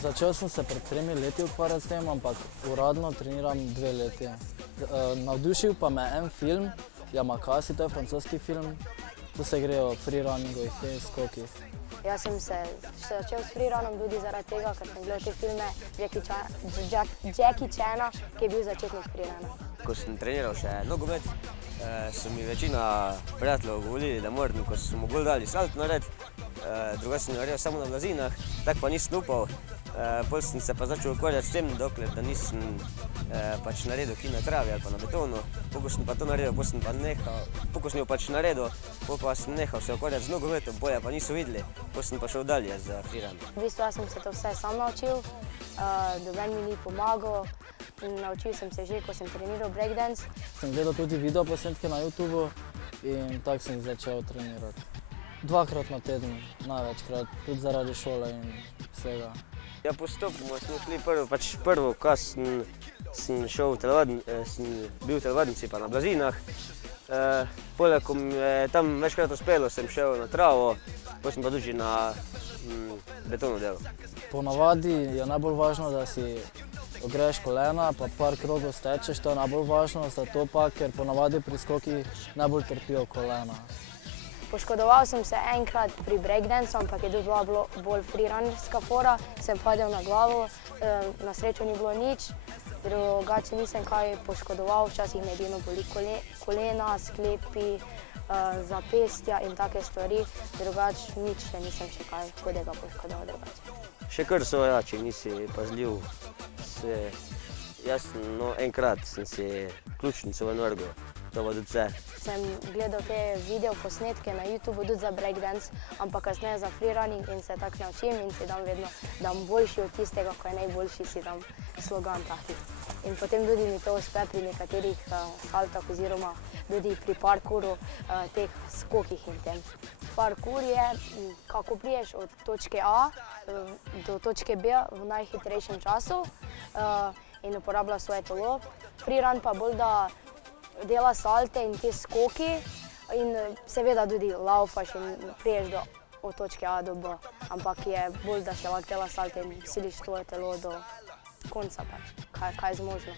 Začel sem se pred 3 leti ukvarjati s tem, ampak uradno treniram 2 leti. Navdušil pa me en film, Yamakasi, to je francoski film. Tu se gre o freerunningu in teh skokih. Jaz sem se začel s freerunom tudi zaradi tega, ker sem gledal te filme Jackie Chana, ki je bil začetnik freeruna. Ko sem treniral še nogomet, so mi večina prijateljev govorili, da moram, ko so mu gol dali salt narediti, drugače sem naredil samo na blazinah, tako pa nisem upal. Pol sem se pa začel ukvarjati s tem, dokler da nisem pač naredil ki na travi ali pa na betonu. Poko sem pa to naredil, pol sem pa nehal, poko sem jo pač naredil, pol pa sem nehal se ukvarjati z nogometom, boja pa niso videli, pol sem pa šel dalje za freerun. V bistvu jaz sem se to vse sam naučil, noben mi ni pomagal. Naučil sem se že, ko sem treniral breakdance. Sem gledal tudi video posnetke na YouTubu in tako sem začel trenirati. 2-krat na teden, največkrat, tudi zaradi šole in vsega. Ja, postopno smo šli prvo, ko sem šel sem bil v telovadnici pa na blazinah. Poleg, ko mi je tam večkrat uspelo, sem šel na travo, potem sem pa tudi na betonu delal. Ponavadi je najbolj važno, da si ogreješ kolena, pa par krogov stečeš, to je najbolj važno, zato pa, ker ponavadi pri skokih najbolj trpijo kolena. Poškodoval sem se enkrat pri breakdancu, ampak je bila bolj freerunnerska fora, sem padel na glavo, na srečo ni bilo nič, drugače nisem kaj poškodoval, včasih me edino boli kolena, sklepi, zapestja in take stvari, drugače nič še nisem še kaj hudega poškodoval drugače. Še kar so če nisi pazljiv. Jaz enkrat sem si ključnico ven vrgel, to pa tudi vse. Sem gledal te video posnetke na YouTubu tudi za breakdance, ampak kasneje za freerunning in se tako naučim in si dam vedno, dam boljši od tistega, ko je najboljši, si dam slogan taki. In potem tudi mi to uspe pri nekaterih saltah oziroma tudi pri parkouru, teh skokih in tem. Parkour je, kako priješ od točke A do točke B v najhitrejšem času in uporablja svoje telo. Freerun pa bolj, da dela salte in te skoki in seveda tudi laufaš in priješ od točke A do B, ampak je bolj, da še lahko dela salte in siliš tvoje telo do konca pač, kaj je zmožno.